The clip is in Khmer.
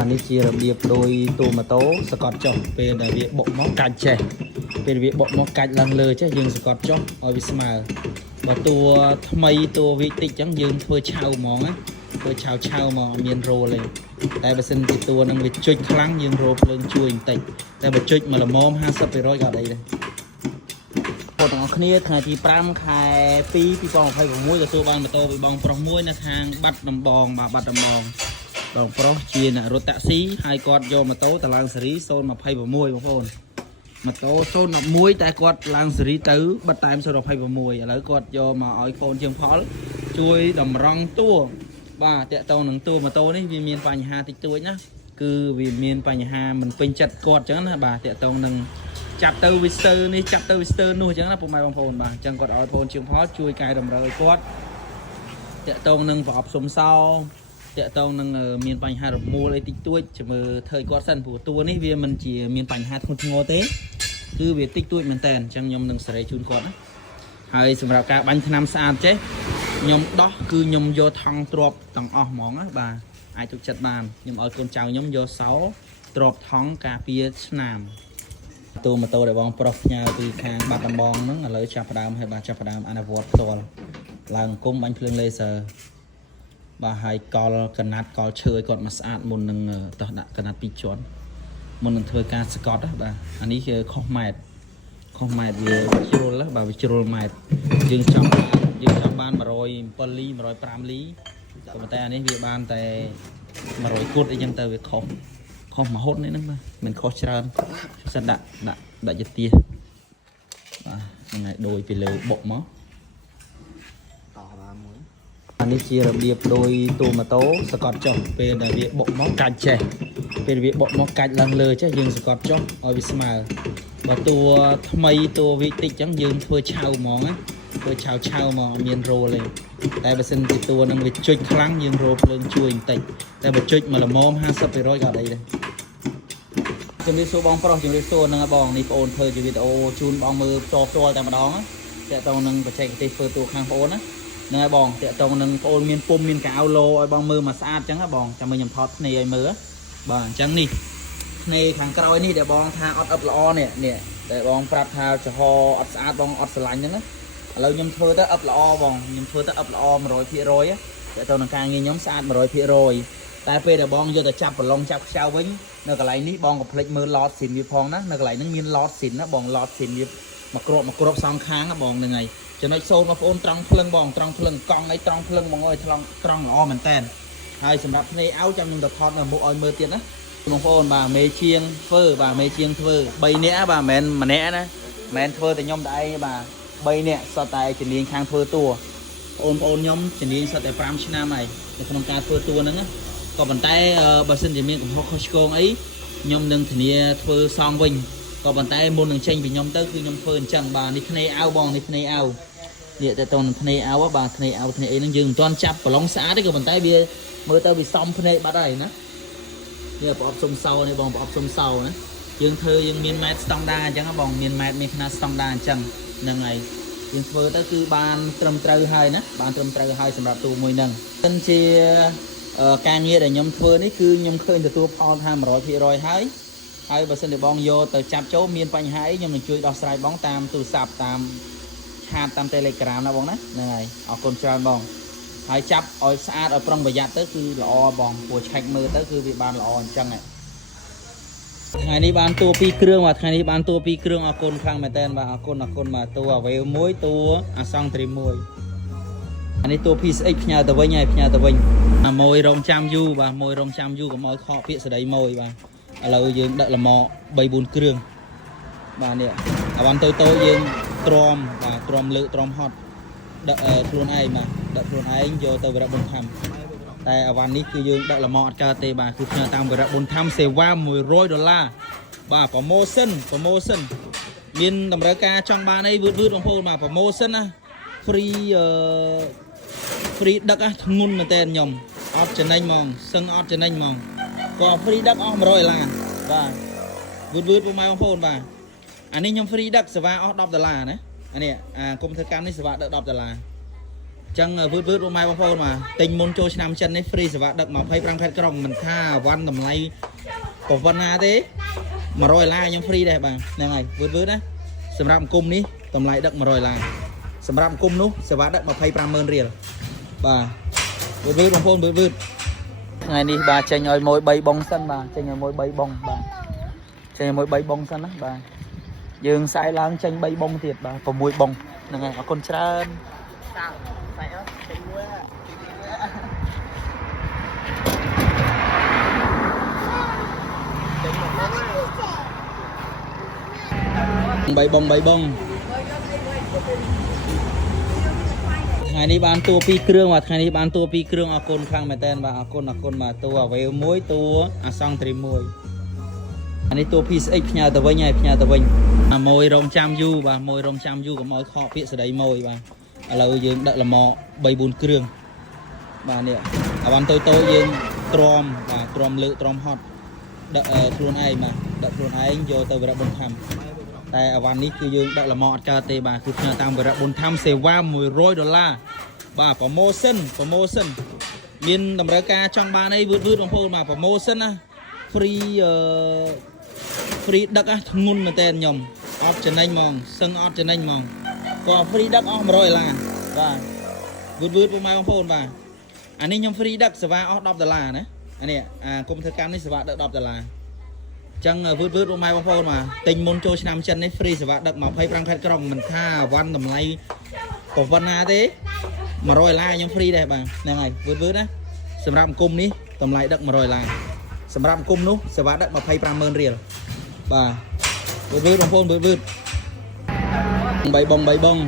อันนี้ជារបៀបដោយទូម៉ូតូសកត់ចុះពេលដែលវាបុកមកកាច់ចេះពេលវាបុកមកកាច់ឡើងលើចេះយើងសកត់ចុះឲ្យវាស្មើបើតួថ្មីតួវិតិចអញ្ចឹងយើងធ្វើឆៅហ្មងណាធ្វើឆៅមកមានរោលទេតែបើសិនជាតួនឹងវាជុចខ្លាំងយើងរោភ្លើងជួយបន្តិចតែបើជុចមកល្មម 50% ក៏អត់អីដែរបងប្អូនទាំងអស់គ្នាថ្ងៃទី5ខែ2 2026ទទួលបានម៉ូតូពីបងប្រុសមួយនៅខាងបាត់ដំបងបាត់ដំបងបងប្រុសជាអ្នករត់តាក់ស៊ីហើយគាត់យកម៉ូតូទៅឡើងសេរី026បងប្អូនម៉ូតូ011តែគាត់ឡើងសេរីទៅបិទតែម026ឥឡូវគាត់យកមកឲ្យកូនជាងផលជួយតម្រង់តួបាទតាក់ទងនឹងតួម៉ូតូនេះវាមានបញ្ហាតិចតួចណាគឺវាមានបញ្ហាមិនពេញចិត្តគាត់អញ្ចឹងណាបាទតាក់ទងនឹងចាប់ទៅវីស្ទ័រនេះចាប់ទៅវីស្ទ័រនោះអញ្ចឹងណាពុកម៉ែបងប្អូនបាទអញ្ចឹងគាត់ឲ្យកូនជាងផលជួយកែតម្រូវឲ្យគាត់តាក់ទងនឹងប្រអប់សុំសោតាក់ទងនឹងមានបញ្ហារមូលអីតិចតួចចាំមើលធ្វើឲ្យគាត់សិនព្រោះតួនេះវាមិនជាមានបញ្ហាធ្ងន់ធ្ងរទេគឺវាតិចតួចមែនតើអញ្ចឹងខ្ញុំនឹងសេរីជូនគាត់ណាហើយសម្រាប់ការបាញ់ថ្នាំស្អាតចេះខ្ញុំដោះគឺខ្ញុំយកថង់ទ្រាប់ទាំងអស់ហ្មងណាបាទអាចទុកចិត្តបានខ្ញុំឲ្យកូនចៅខ្ញុំយកសោទ្រាប់ថង់ការពារឆ្នាំតួម៉ូតូដែលបងប្រុសផ្ញើពីខាងបាត់ដំបងហ្នឹងឥឡូវចាប់ផ្ដើមហើយបាទចាប់ផ្ដើមអនុវត្តផ្ទាល់ឡើងអង្គមបាញ់ភ្លើងលេសឺបាទហើយកលកណាត់កលឈើឲ្យគាត់មកស្អាតមុននឹងតោះដាក់កណាត់2ជាន់មុននឹងធ្វើការស្កត់ណាបាទអានេះគឺខុសម៉ែត្រវាជ្រុលបាទវាជ្រុលម៉ែត្រយើងចង់បាន107លី105លីក៏ប៉ុន្តែអានេះវាបានតែ100គត់អីចឹងទៅវាខុសមហូតនេះហ្នឹងបាទមិនខុសច្រើនសិនដាក់យទាបាទហ្នឹងហើយដូចពីលើបុកមកអានេះជារបៀបដោយទូម៉ូតូសកត់ចុះពេលដែលវាបុកមកកាច់ចេះពេលវាបុកមកកាច់ឡើងលើចេះយើងសកត់ចុះឲ្យវាស្មើបើតួថ្មីតួវិតិចអញ្ចឹងយើងធ្វើឆៅហ្មងណាធ្វើឆៅមកមានរោលទេតែបើសិនជាតួនឹងវាជុចខ្លាំងយើងរោភ្លើងជួយបន្តិចតែបើជុចមកល្មម 50% ក៏អត់អីដែរជំរាបសួរបងប្រុសជំរាបសួរនឹងបងនេះបងអូនធ្វើជាវីដេអូជូនបងមើលផ្ទាល់តែម្ដងតាក់ទងនឹងបច្ចេកទេសធ្វើតួខាងបងអូនណាហ្នឹងហើយបងតាក់ទងនឹងបងអូនមានពុំមានកៅឡូឲ្យបងមើលមកស្អាតអញ្ចឹងណាបងចាំមើលខ្ញុំថតភ្នែកឲ្យមើលបាទអញ្ចឹងនេះភ្នែកខាងក្រោយនេះដែលបងថាអត់អឹបល្អនេះតែបងប្រាប់ថាចំហអត់ស្អាតបងអត់ស្រឡាញ់ហ្នឹងណាឥឡូវខ្ញុំធ្វើទៅអឹបល្អបងខ្ញុំធ្វើទៅអឹបល្អ 100% តែទៅនឹងការងារខ្ញុំស្អាត 100% តែពេលដែលបងយកទៅចាប់ប្រឡងចាប់ខ្ចៅវិញនៅកន្លែងនេះបងក៏ភ្លេចមើលឡតស៊ីនវាផងណានៅកន្លែងហ្នឹងមានឡតស៊ីនណាបងឡតស៊ីនវាមកគ្របសងខាងណាបងហ្នឹងហើយចំណុចសូនបងប្អូនត្រង់ភ្លឹងបងត្រង់ភ្លឹងកង់អីត្រង់ភ្លឹងបងអើយត្រង់ល្អមែនតើហើយសម្រាប់ភ្នែកអោចាំខ្ញុំទៅថតនៅមុខឲ្យមើលទៀតណាបងប្អូនបាទមេជាងធ្វើ3នាក់បាទមិនមែនម្នាក់ណាមិនមែនធ្វើតែខ្ញុំតែឯងបាទ3នាក់សុទ្ធតែជំនាញខាងធ្វើតួបងប្អូនខ្ញុំជំនាញសុទ្ធតែ5ឆ្នាំហើយនៅក្នុងការធ្វើតួហ្នឹងណាក៏ប៉ុន្តែបើសិនជាមានកំហុសខុសឆ្គងអីខ្ញុំនឹងធានាធ្វើសងវិញក៏ប៉ុន្តែមុននឹងចេញពីខ្ញុំទៅគឺខ្ញុំធ្វើអញ្ចឹងបាទនេះភ្នែកអៅបងនេះភ្នែកអៅនេះទៅនឹងភ្នែកអៅបាទភ្នែកអៅភ្នែកអីហ្នឹងយើងមិនទាន់ចាប់ប្រឡងស្អាតទេក៏ប៉ុន្តែវាមើលទៅវាសំភ្នែកបាត់ហើយណានេះប្រអប់សុំសោនេះបងប្រអប់សុំសោណាយើងធ្វើយើងមានម៉ែត្រស្តង់ដារអញ្ចឹងបងមានម៉ែត្រមានຂະຫນាតស្តង់ដារអញ្ចឹងហ្នឹងហើយយើងធ្វើទៅគឺបានត្រឹមត្រូវហើយណាបានត្រឹមត្រូវហើយសម្រាប់តួមួយហ្នឹងសិនជាការងារដែលខ្ញុំធ្វើនេះគឺខ្ញុំឃើញទទួលផលថា 100% ហើយបើសិនជាបងយកទៅចាប់ចូលមានបញ្ហាអីខ្ញុំនឹងជួយដោះស្រាយបងតាមទូរស័ព្ទតាមឆាតតាម Telegram ណាបងណាហ្នឹងហើយអរគុណច្រើនបងហើយចាប់ឲ្យស្អាតឲ្យប្រុងប្រយ័ត្នទៅគឺល្អបងព្រោះឆែកមើលទៅគឺវាបានល្អអញ្ចឹងថ្ងៃនេះបានតួ2គ្រឿងបាទថ្ងៃនេះបានតួ2គ្រឿងអរគុណខ្លាំងមែនតើបាទអរគុណបាទតួអាវេ1តួអាសង្គ្រី1អានេះតួ PSX ផ្ញើទៅវិញហើយផ្ញើទៅវិញមួយរងចាំយូរបាទមួយរងចាំយូរកុំឲ្យខកពាក្យស្ដីមួយបាទឥឡូវយើងដឹកលម៉3 4គ្រឿងបាទនេះអាវ៉ាន់តូចយើងទ្រាំបាទទ្រាំលើកទ្រាំហត់ដឹកខ្លួនឯងបាទដឹកខ្លួនឯងយកទៅវិរៈបុណ្យធម្មតែអាវ៉ាន់នេះគឺយើងដឹកលម៉អត់កើតទេបាទគឺផ្ញើតាមវិរៈបុណ្យធម្មសេវា$100បាទប្រម៉ូសិនមានតម្រូវការចង់បានអីវឺតបងប្អូនបាទប្រម៉ូសិនណាហ្វ្រីដឹកធ្ងន់មែនតើខ្ញុំអត់ចំណេញហ្មងសឹងអត់ចំណេញហ្មងក៏ហ្វ្រីដឹកអស់$100បាទវឺតពុកម៉ែបងប្អូនបាទអានេះខ្ញុំហ្វ្រីដឹកសេវាអស់$10ណាអានេះគុំធ្វើកម្មនេះសេវាដឹក$10 chẳng vượt của mai bông phôn mà tình môn trôi năm chân đấy free và đợt mà phay prang phay krong mình tha văn tầm lay của văn na thế mà rồi la nhưng free đây bạn này vượt đấy sầm ram cung ní tầm lại đợt mà rồi là sầm ram cung nút sẽ vá đợt mà phay prang mơn riêng bà vượt bông phôn vượt ngày đi bà chạy nhồi môi bay bông sân bà chạy nhồi môi bay bông bà chạy nhồi môi bay bông sân á bà dương sai lang tranh bay bông thiệt bà có môi bông này ở con trơn bay bông ngày đi bán tua pi krương mà ngày đi bán tua pi krương ở côn khang mà tên và ở côn mà tua về muối tua xong thì muối anh đi tua pi x nhà tờ vinh này nhà tờ vinh môi rong cham du và môi rong cham du có môi kho phía sau đấy môi và lâu dương đợi là mò bay bùn krương và nè bạn tôi dương trom và trom lự trom hot đợi luôn ai mà đợi luôn ai vô tôi vào bồn thămแต่วันนี้คือយើងដឹកលម៉អត់កើតទេបាទគឺផ្ញើតាមវិរៈបុណ្យធម្មសេវា$100បាទប្រម៉ូសិនមានតម្រូវការចង់បានអីវឺតបងប្អូនបាទប្រម៉ូសិនណា free ដឹកធ្ងន់មែនតើខ្ញុំអត់ចំណេញហ្មងសឹងអត់ចំណេញហ្មងក៏ free ដឹកអស់$100បាទវឺតពុកម៉ែបងប្អូនបាទអានេះខ្ញុំ free ដឹកសេវាអស់$10ណាអានេះគុំធ្វើកម្មនេះសេវាដឹក$ចឹងវឺតរបស់ម៉ែបងប្អូនមកទិញមុនចូលឆ្នាំចិននេះ free សេវាដឹក25ខេត្តក្រុងមិនថាវ៉ាន់តម្លៃក៏ប៉ុណ្ណាទេ$100ខ្ញុំ free ដែរបាទហ្នឹងហើយវឺតណាសម្រាប់អង្គមនេះតម្លៃដឹក$100សម្រាប់អង្គមនោះសេវាដឹក250000រៀលបាទវឺតបងប្អូនវឺតបីបង